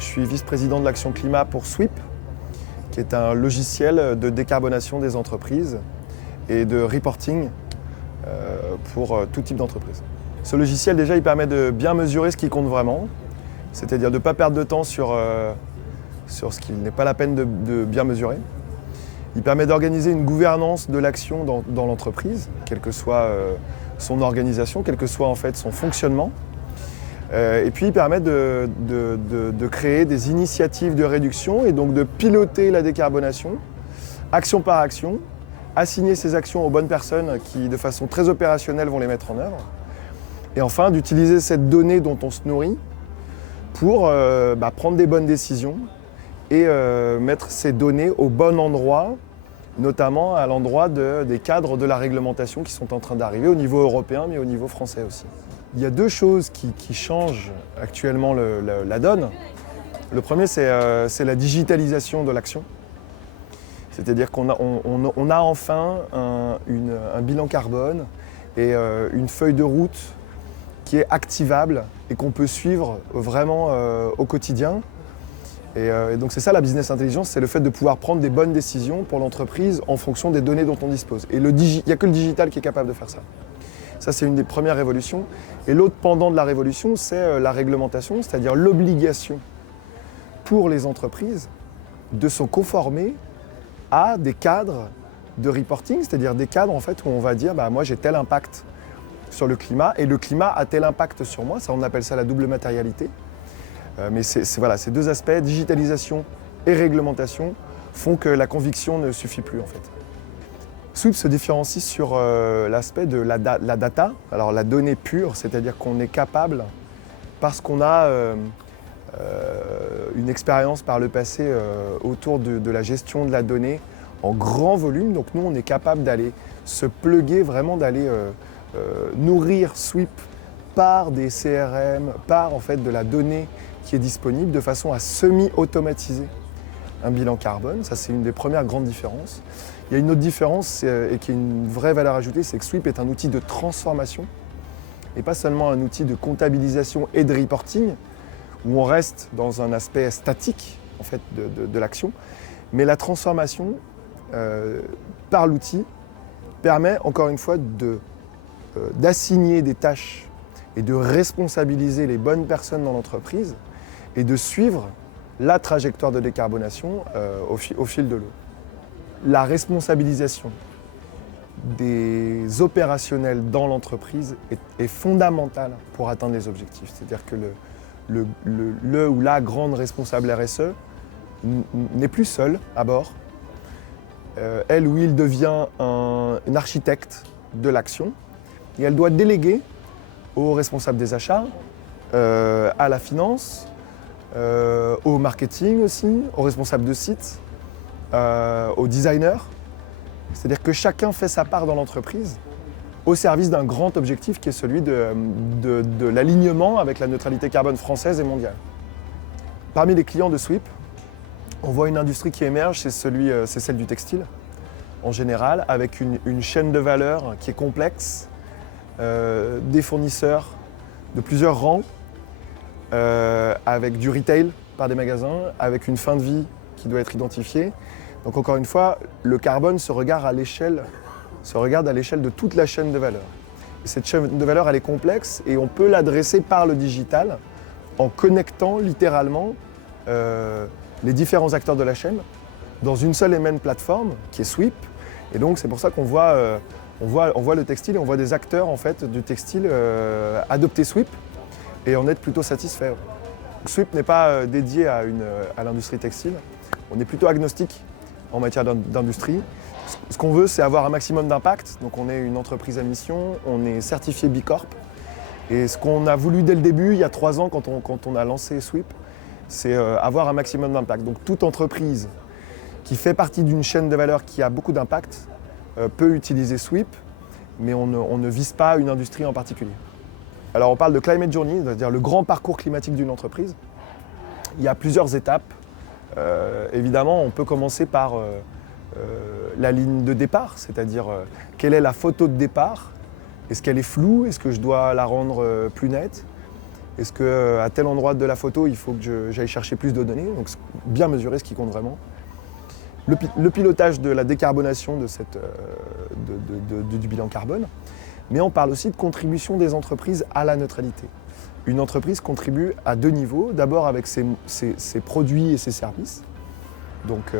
Je suis vice-président de l'action climat pour Sweep, qui est un logiciel de décarbonation des entreprises et de reporting pour tout type d'entreprise. Ce logiciel, déjà, il permet de bien mesurer ce qui compte vraiment, c'est-à-dire de ne pas perdre de temps sur ce qu'il n'est pas la peine de bien mesurer. Il permet d'organiser une gouvernance de l'action dans l'entreprise, quelle que soit son organisation, quel que soit en fait son fonctionnement. Et puis il permet de créer des initiatives de réduction et donc de piloter la décarbonation, action par action, assigner ces actions aux bonnes personnes qui, de façon très opérationnelle, vont les mettre en œuvre. Et enfin, d'utiliser cette donnée dont on se nourrit pour prendre des bonnes décisions et mettre ces données au bon endroit, notamment à l'endroit des cadres de la réglementation qui sont en train d'arriver au niveau européen, mais au niveau français aussi. Il y a deux choses qui changent actuellement la donne. Le premier, c'est la digitalisation de l'action. C'est-à-dire qu'on a enfin un bilan carbone et une feuille de route qui est activable et qu'on peut suivre vraiment au quotidien. Et donc c'est ça la business intelligence, c'est le fait de pouvoir prendre des bonnes décisions pour l'entreprise en fonction des données dont on dispose. Et il n'y a que le digital qui est capable de faire ça. Ça, c'est une des premières révolutions. Et l'autre pendant de la révolution, c'est la réglementation, c'est-à-dire l'obligation pour les entreprises de se conformer à des cadres de reporting, c'est-à-dire des cadres en fait, où on va dire moi j'ai tel impact sur le climat et le climat a tel impact sur moi. Ça, on appelle ça la double matérialité. Mais ces deux aspects, digitalisation et réglementation, font que la conviction ne suffit plus en fait. Sweep se différencie sur l'aspect de la data, alors la donnée pure, c'est-à-dire qu'on est capable, parce qu'on a une expérience par le passé autour de la gestion de la donnée en grand volume, donc nous on est capable d'aller se plugger, vraiment d'aller nourrir Sweep par des CRM, par en fait de la donnée qui est disponible de façon à semi-automatiser un bilan carbone. Ça, c'est une des premières grandes différences. Il y a une autre différence et qui est une vraie valeur ajoutée, c'est que Sweep est un outil de transformation et pas seulement un outil de comptabilisation et de reporting où on reste dans un aspect statique en fait, de l'action, mais la transformation par l'outil permet encore une fois d'assigner des tâches et de responsabiliser les bonnes personnes dans l'entreprise et de suivre la trajectoire de décarbonation au fil de l'eau. La responsabilisation des opérationnels dans l'entreprise est fondamentale pour atteindre les objectifs. C'est-à-dire que le ou la grande responsable RSE n'est plus seule à bord. Elle ou il devient un architecte de l'action et elle doit déléguer aux responsables des achats, à la finance, au marketing aussi, aux responsables de site, aux designers. C'est-à-dire que chacun fait sa part dans l'entreprise au service d'un grand objectif qui est celui de l'alignement avec la neutralité carbone française et mondiale. Parmi les clients de Sweep, on voit une industrie qui émerge, c'est celle du textile en général, avec une chaîne de valeur qui est complexe, des fournisseurs de plusieurs rangs, avec du retail par des magasins, avec une fin de vie qui doit être identifiée. Donc encore une fois, le carbone se regarde à l'échelle de toute la chaîne de valeur. Et cette chaîne de valeur, elle est complexe et on peut l'adresser par le digital en connectant littéralement les différents acteurs de la chaîne dans une seule et même plateforme qui est Sweep. Et donc c'est pour ça qu'on voit on voit le textile et on voit des acteurs en fait, du textile adopter Sweep et en être plutôt satisfaits. Sweep n'est pas dédié à l'industrie textile, on est plutôt agnostique en matière d'industrie. Ce qu'on veut, c'est avoir un maximum d'impact. Donc on est une entreprise à mission, on est certifié B Corp. Et ce qu'on a voulu dès le début, il y a 3 ans, quand on a lancé Sweep, c'est avoir un maximum d'impact. Donc toute entreprise qui fait partie d'une chaîne de valeur qui a beaucoup d'impact peut utiliser Sweep, mais on ne vise pas une industrie en particulier. Alors on parle de Climate Journey, c'est-à-dire le grand parcours climatique d'une entreprise. Il y a plusieurs étapes. Évidemment, on peut commencer par la ligne de départ, c'est-à-dire quelle est la photo de départ. Est-ce qu'elle est floue? Est-ce que je dois la rendre plus nette? Est-ce qu'à tel endroit de la photo, il faut que j'aille chercher plus de données? Donc bien mesurer ce qui compte vraiment. Le pilotage de la décarbonation du bilan carbone. Mais on parle aussi de contribution des entreprises à la neutralité. Une entreprise contribue à 2 niveaux. D'abord avec ses produits et ses services. Donc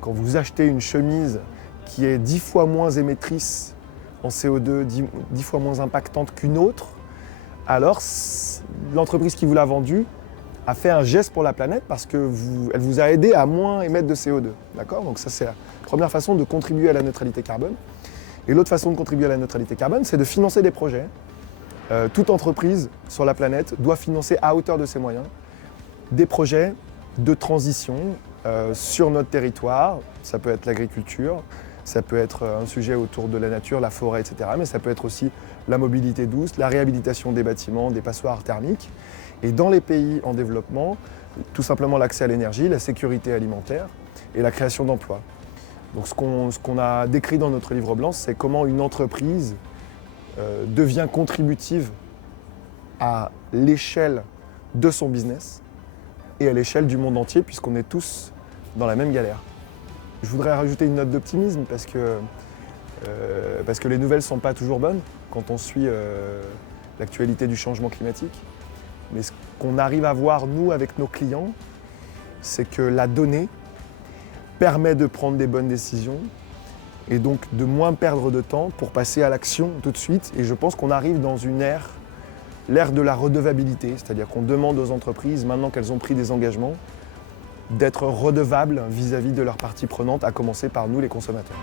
quand vous achetez une chemise qui est 10 fois moins émettrice en CO2, 10 fois moins impactante qu'une autre, alors l'entreprise qui vous l'a vendue a fait un geste pour la planète parce qu'elle vous a aidé à moins émettre de CO2. D'accord? Donc ça, c'est la première façon de contribuer à la neutralité carbone. Et l'autre façon de contribuer à la neutralité carbone, c'est de financer des projets. Toute entreprise sur la planète doit financer à hauteur de ses moyens des projets de transition sur notre territoire. Ça peut être l'agriculture, ça peut être un sujet autour de la nature, la forêt, etc. Mais ça peut être aussi la mobilité douce, la réhabilitation des bâtiments, des passoires thermiques. Et dans les pays en développement, tout simplement l'accès à l'énergie, la sécurité alimentaire et la création d'emplois. Donc ce qu'on a décrit dans notre livre blanc, c'est comment une entreprise devient contributive à l'échelle de son business et à l'échelle du monde entier, puisqu'on est tous dans la même galère. Je voudrais rajouter une note d'optimisme parce que les nouvelles ne sont pas toujours bonnes quand on suit l'actualité du changement climatique. Mais ce qu'on arrive à voir, nous, avec nos clients, c'est que la donnée permet de prendre des bonnes décisions et donc de moins perdre de temps pour passer à l'action tout de suite. Et je pense qu'on arrive dans l'ère de la redevabilité, c'est-à-dire qu'on demande aux entreprises, maintenant qu'elles ont pris des engagements, d'être redevables vis-à-vis de leurs parties prenantes, à commencer par nous, les consommateurs.